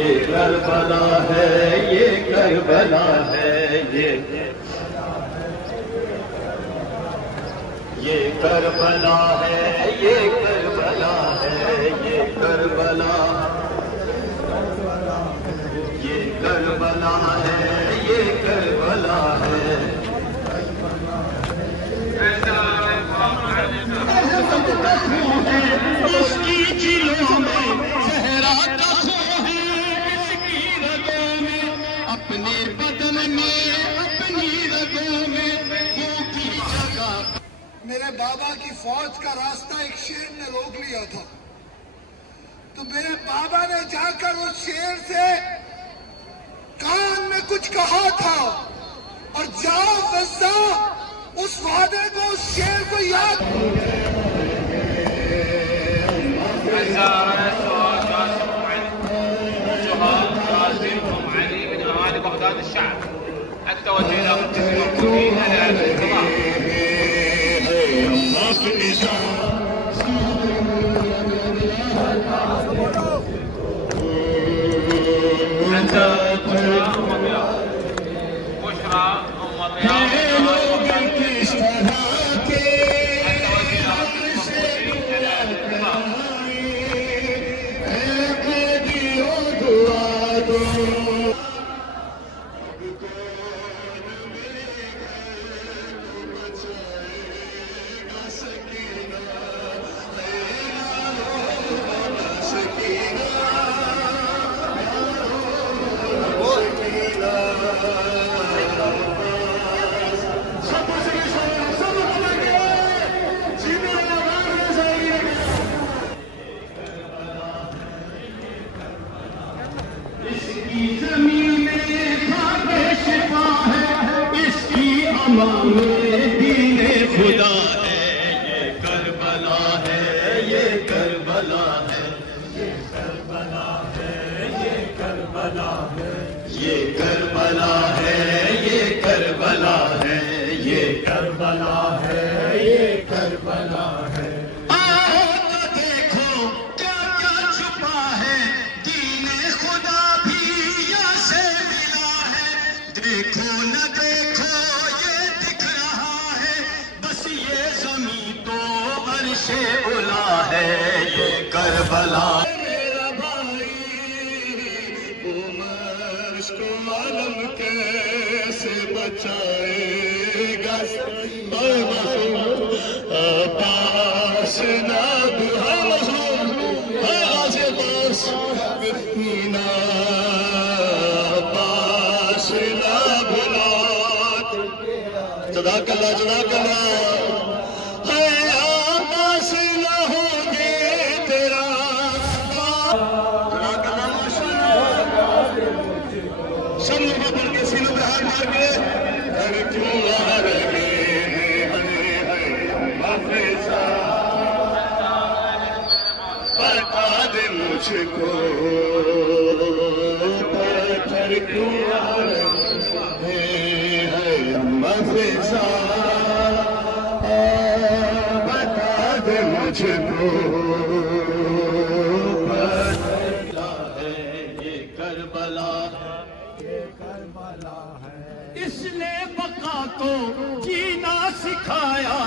یہ کربلا ہے، یہ کربلا ہے، یہ کربلا ہے، یہ کربلا ہے، یہ کربلا، یہ کربلا ہے، یہ کربلا ہے۔ اس کی جلوں میں صحرا کا خون ہے، اس کی رگوں میں، اپنے بدن میں، اپنی رگوں میں خون کی جگہ۔ میرے بابا کی فوج کا راستہ ایک شیر نے روک لیا تھا، تو میرے بابا نے جا کر اس شیر سے کان میں کچھ کہا تھا، اور جاؤ غزہ اس وعدے کو، اس شیر کو یاد۔ بغداد الشعب التوجه الى مجلس الموجودين لإعادة القضاء. بشرى أم الرياض خدا ہے، یہ کربلا ہے، یہ کربلا ہے، یہ کربلا ہے، یہ کربلا ہے، یہ کربلا ہے، یہ کربلا ہے، یہ کربلا ہے، یہ کربلا ہے۔ آؤ تو دیکھو کیا کیا چھپا ہے، دین خدا بھی یہاں سے ملا ہے۔ دیکھو نہ دیکھو اولا ہے، یہ کربلا۔ میرا بھائی عمر کو عالم کیسے بچائے گا، پاس نہ پاس نہ بھلا۔ جزاک اللہ، جزاک اللہ۔ بتا دے مجھ کو پتھر کیوں آ رہے ہیں مفزا، بتا دے مجھ کو کربلا ہے، یہ کربلا ہے۔ اس نے بقا کو جینا سکھایا،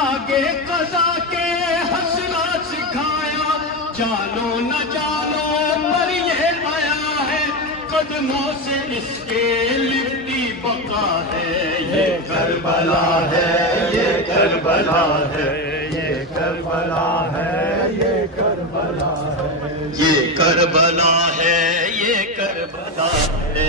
آگے قضا کے ہنسنا سکھایا، جانو نہ جانو پر یہ آیا ہے، قدموں سے اس کے لپٹی بقا ہے، یہ کربلا ہے، یہ کربلا ہے، یہ کربلا ہے، یہ کربلا ہے، یہ کربلا ہے، یہ کربلا ہے۔